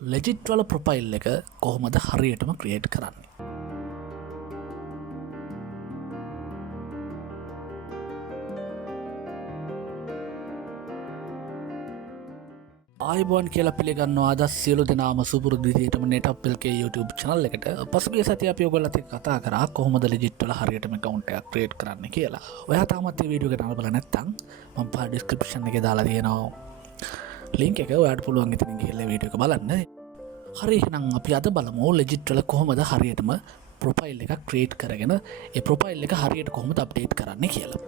Legiit වල profile එක කොහොමද හරියටම ක්‍රියේට් කරන්නේ? ආයුබෝවන් කියලා පිළිගන්නවා අද සියලු දෙනාම සුපුරුදු විදිහටම netupk YouTube channel එකට. පසුගිය සතියේ අපි ඔයගොල්ලන්ත් එක්ක කතා කරා කොහොමද Legiit වල හරියටම account එකක් create කරන්න කියලා. ඔයා තාමත් මේ වීඩියෝ එක දාලා නැත්නම් මම පා description එකේ දාලා තියෙනවා link එක. ඔයාලට පුළුවන් ඉතින් ගිහලා වීඩියෝ එක බලන්න. හරි එහෙනම් අපි අද බලමු Legiit වල කොහොමද හරියටම profile එකක් create කරගෙන ඒ profile එක හරියට කොහොමද update කරන්නේ කියලා.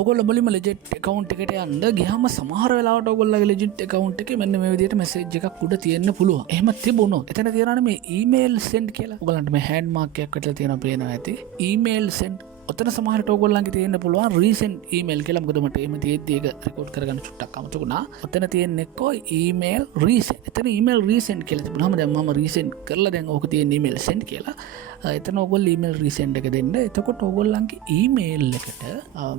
ඔගොල්ලෝ මුලින්ම Legiit account එකට යන්න ගියාම සමහර වෙලාවට ඔයගොල්ලෝගේ Legiit account එකේ මෙන්න මේ විදිහට message එකක් උඩ තියෙන්න පුළුවන්. එහෙම තිබුණොත් එතන තියෙනවානේ මේ email send කියලා. ඔයගොල්ලන්ට මේ hand mark එකක් වෙట్లా තියෙනවා පේනවා ඇති. email send ඔතන සමහරට ඔයගොල්ලන්ගේ තියෙන්න පුළුවන් recent email කියලා. මොකද මට එහෙම තියෙද්දි ඒක රෙකෝඩ් කරගන්න චුට්ටක් අමතක වුණා. ඔතන තියෙන්නේ කොයි email recent. එතන email recent කියලා තිබුණාම දැන් මම recent කරලා දැන් ඕක තියෙන email send කියලා. එතන ඔයගොල්ලෝ email resend එක දෙන්න. එතකොට ඔයගොල්ලන්ගේ email එකට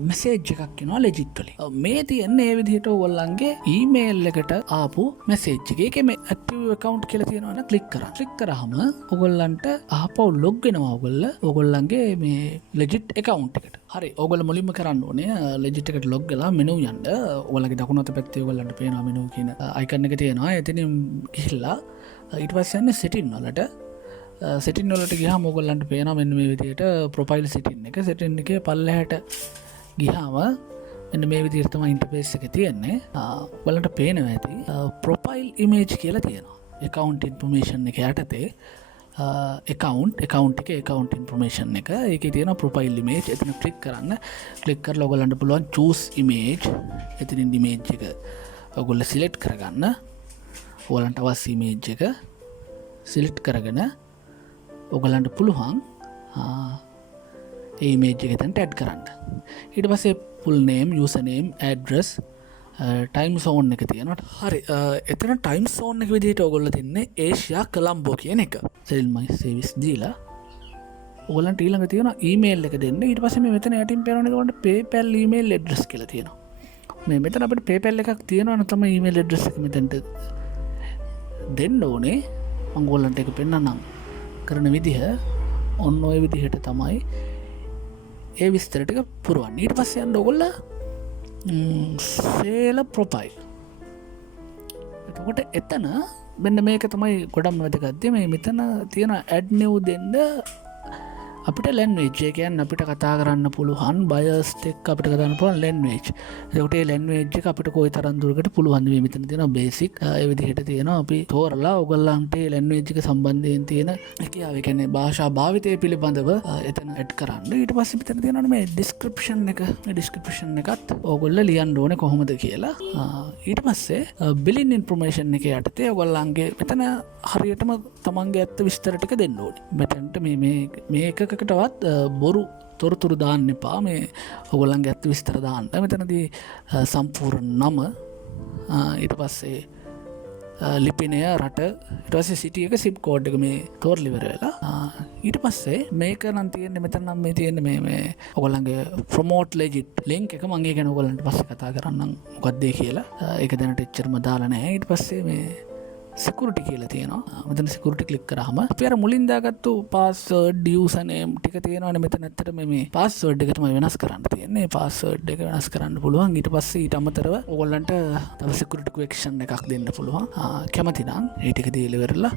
message එකක් එනවා Legiit වලින්. මේ තියෙන්නේ මේ විදිහට ඔයගොල්ලන්ගේ email එකට ආපු message එක. ඒකේ මේ active account කියලා තියෙනවා නම් click කරන්න. click කරාම ඔයගොල්ලන්ට ආපහු log වෙනවා ඔයගොල්ලන්ගේ මේ Legiit account එකට. හරි ඔයගොල්ලෝ මුලින්ම කරන්න ඕනේ Legiit එකට log වෙලා menu යන්න. ඔයගොල්ලන්ගේ දකුණු අත පැත්තේ ඔයගොල්ලන්ට පේනවා menu කියන icon එක තියෙනවා. එතනින් ගිහිල්ලා ඊට පස්සේ යන්නේ setting වලට. setting වලට ගියාම ඔයගොල්ලන්ට පේනවා මෙන්න මේ විදිහට profile setting එක. setting එකේ පල්ලෙහාට ගියාම මෙන්න මේ විදිහට තමයි interface එක තියෙන්නේ. ඔයගොල්ලන්ට පේනවා ඇති profile image කියලා තියෙනවා. account information එක යටතේ account එකේ account information එක. ඒකේ තියෙනවා profile image. එතන click කරන්න. click කරලා ඔයගොල්ලන්ට පුළුවන් choose image. එතනින් image එක ඔයගොල්ලෝ select කරගන්න. ඔයගොල්ලන්ට අවශ්‍ය image එක select කරගෙන ඔයගලන්ට පුළුවන් ඒ image එක එතනට add කරන්න. ඊට පස්සේ full name, username, address, time zone එක තියෙනවා. හරි එතන time zone එක විදිහට ඔයගොල්ලෝ දෙන්නේ ඒෂියා කොලම්බෝ කියන එක. sell my service දීලා ඔයගලන්ට ඊළඟ තියෙනවා email එක දෙන්න. ඊට පස්සේ මේ මෙතන යටින් පේනවනේ ඔයගලන්ට PayPal email address කියලා තියෙනවා. මේ මෙතන අපිට PayPal එකක් තියෙනවනේ තමයි email address එක මෙතනට දෙන්න ඕනේ. මම ඔයගලන්ට ඒක පෙන්නන්නම්. කරන විදිහ ඔන්න ඔය විදිහට තමයි ඒ විස්තර ටික පුරවන්නේ. ඊට පස්සේ යන්න ඔයගොල්ලෝ sell profile. එතකොට එතන මෙන්න මේක තමයි ගොඩක් වැදගත්. මේ මෙතන තියෙන add new දෙන්න අපිට language එක කියන්නේ අපිට කතා කරන්න පුළුවන් buyers එක්ක අපිට කතා කරන්න පුළුවන් language. ඒකට ඒ language එක අපිට කොයි තරම් දුරකට පුළුවන්ද මේ මෙතන තියෙන basic ඒ විදිහට තියෙනවා. අපි තෝරලා ඔයගොල්ලන්ට ඒ language එක සම්බන්ධයෙන් තියෙන ඒ කියන්නේ භාෂා භාවිතය පිළිබඳව එතන add කරන්න. ඊට පස්සේ මෙතන තියෙනවා මේ description එක. මේ description එකත් ඔයගොල්ලෝ ලියන්න ඕනේ කොහොමද කියලා. ඊට පස්සේ billing information එක යටතේ ඔයගොල්ලන්ගේ මෙතන හරියටම තමන්ගේ ඇත්ත විස්තර ටික දෙන්න ඕනේ. මෙතනට මේක එකකටවත් බොරු තොරතුරු දාන්න එපා. මේ ඔයගොල්ලන්ගේ ඇත්ත විස්තර දාන්න. මෙතනදී සම්පූර්ණ නම, ඊට පස්සේ ලිපිනය, රට, ඊට පස්සේ සිටි එක, zip code එක මේ තෝරලා ඉවර වෙලා ඊට පස්සේ මේක නම් තියෙන්නේ මෙතන නම් මේ තියෙන්නේ මේ ඔයගොල්ලන්ගේ promote Legiit link එක. මම ඒක ගැන ඔයගොල්ලන්ට පස්සේ කතා කරන්නම් මොකක්ද ඒ කියලා. ඒක දැනට එච්චරම දාලා නැහැ. ඊට පස්සේ මේ security කියලා තියෙනවා. මෙතන security click කරාම අපි අර මුලින් දාගත්තු password, username ටික තියෙනවානේ. මෙතන ඇත්තට මේ password එක තමයි වෙනස් කරන්න තියෙන්නේ. password එක වෙනස් කරන්න පුළුවන්. ඊට පස්සේ ඊට අමතරව ඔයගොල්ලන්ට තව security question එකක් දෙන්න පුළුවන්. කැමති නම් ඒ ටික දීලා ඉවරලා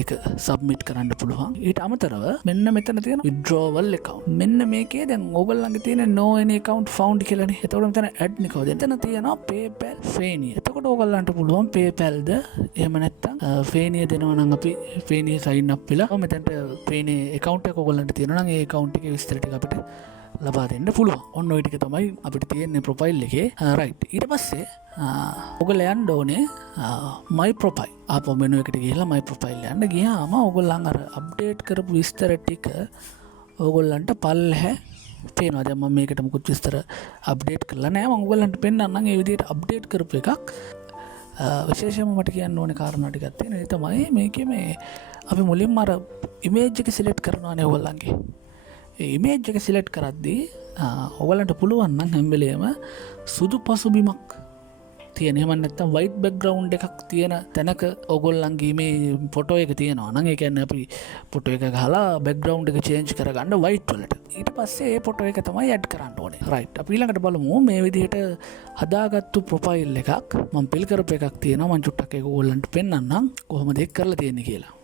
ඒක submit කරන්න පුළුවන්. ඊට අමතරව මෙන්න මෙතන තියෙන withdrawal account. මෙන්න මේකේ දැන් ඔයගොල්ලන්ගේ තියෙන no any account found කියලානේ. එතකොට මෙතන add නිකවද. එතන තියෙනවා PayPal Feni. එතකොට ඔයගොල්ලන්ට පුළුවන් PayPal ද එහෙම නැත්තම් Feni දෙනවා නම් අපි Feni sign up වෙලා මෙතනට Feni account එක ඔයගොල්ලන්ට තියෙනවා නම් ඒ account එකේ විස්තර ටික අපිට ලබා දෙන්න පුළුවන්. ඔන්න ඔය ටික තමයි අපිට තියෙන්නේ profile එකේ. right. ඊට පස්සේ ඔයගොල්ලෝ යන්න ඕනේ my profile. ආපහු menu එකට ගිහලා my profile යන්න ගියාම ඔයගොල්ලන් අර update කරපු විස්තර ටික ඔයගොල්ලන්ට පල්ලෙහැ පේනවා. දැන් මම මේකට මුකුත් විස්තර අප්ඩේට් කරලා නැහැ. මම ඔයගොල්ලන්ට පෙන්නන්නම් ඒ විදිහට අප්ඩේට් කරපු එකක්. විශේෂයෙන්ම මට කියන්න ඕනේ කාරණා ටිකක් තියෙනවා. ඒ තමයි මේකේ මේ අපි මුලින්ම අර image එක select කරනවානේ ඔයගොල්ලන්ගේ. ඉමේජ් එක සිලෙක්ට් කරද්දී ඔයගලන්ට පුළුවන් නම් හැම වෙලේම සුදු පසුබිමක් තියෙන එහෙම නැත්නම් white background එකක් තියෙන තැනක ඔයගොල්ලන්ගේ මේ ෆොටෝ එක තියෙනවා නම් ඒ කියන්නේ අපි ෆොටෝ එක ගහලා background එක change කරගන්න white වලට ඊට පස්සේ ඒ ෆොටෝ එක තමයි add කරන්න ඕනේ right අපි ඊළඟට බලමු මේ විදිහට හදාගත්තු ප්‍රොෆයිල් එකක් මම පිල් කරපු එකක් තියෙනවා මම චුට්ටක් ඒක ඔයගොල්ලන්ට පෙන්නන්නම් කොහොමද ඒක කරලා තියෙන්නේ කියලා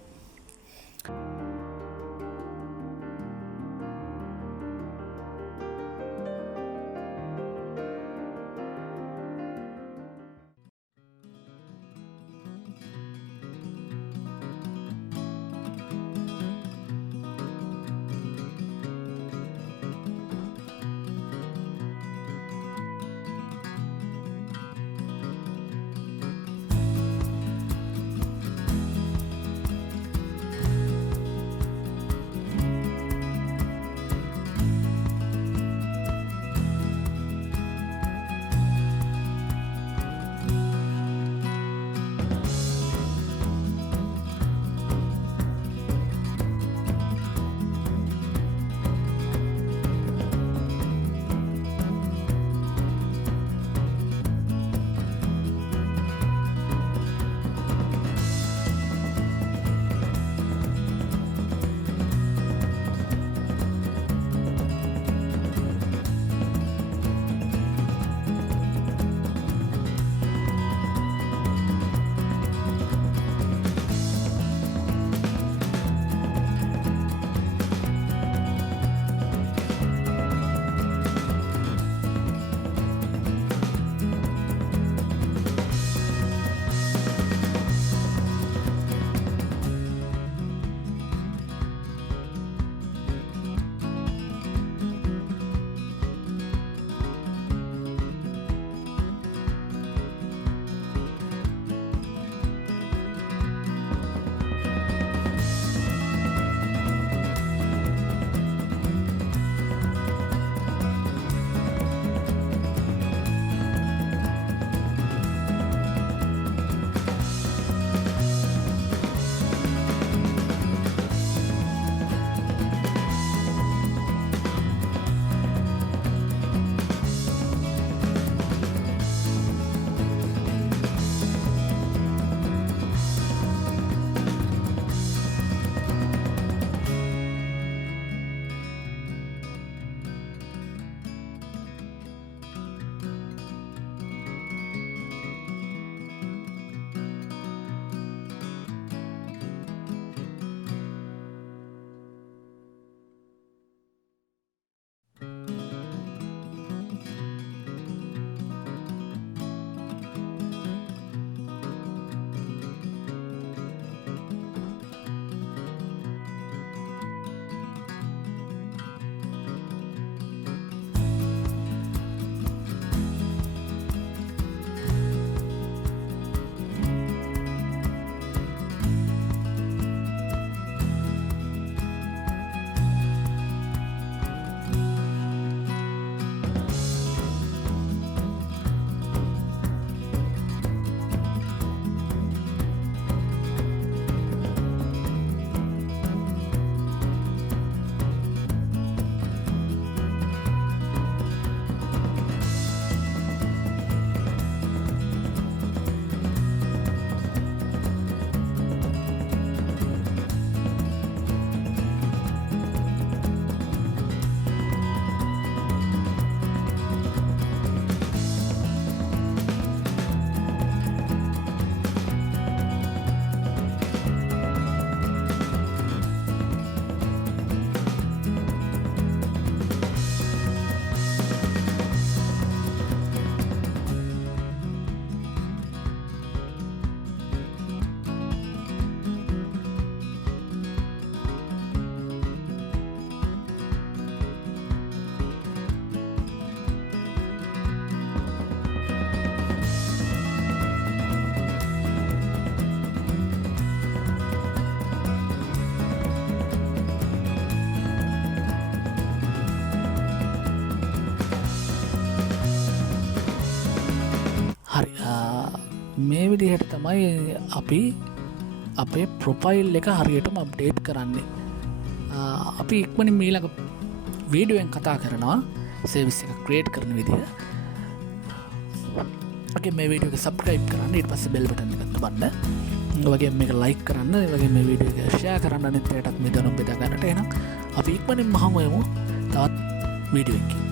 මේ විදිහට තමයි අපි අපේ ප්‍රොෆයිල් එක හරියටම අප්ඩේට් කරන්නේ. අපි ඉක්මනින් ඊළඟ වීඩියෝෙන් කතා කරනවා සර්විස් එක ක්‍රියේට් කරන විදිහ. ඔකේ මේ වීඩියෝ එක සබ්ස්ක්‍රයිබ් කරන්න ඊට පස්සේ බෙල් බටන් එක දබන්න. ඒ වගේම මේක ලයික් කරන්න, ඒ වගේම මේ වීඩියෝ එක ෂෙයා කරන්න අනිත් අයටත් මේ දැනුම් බෙදා ගන්නට. එහෙනම් අපි ඉක්මනින්ම හමු වෙමු තවත් වීඩියෝ එකකින්.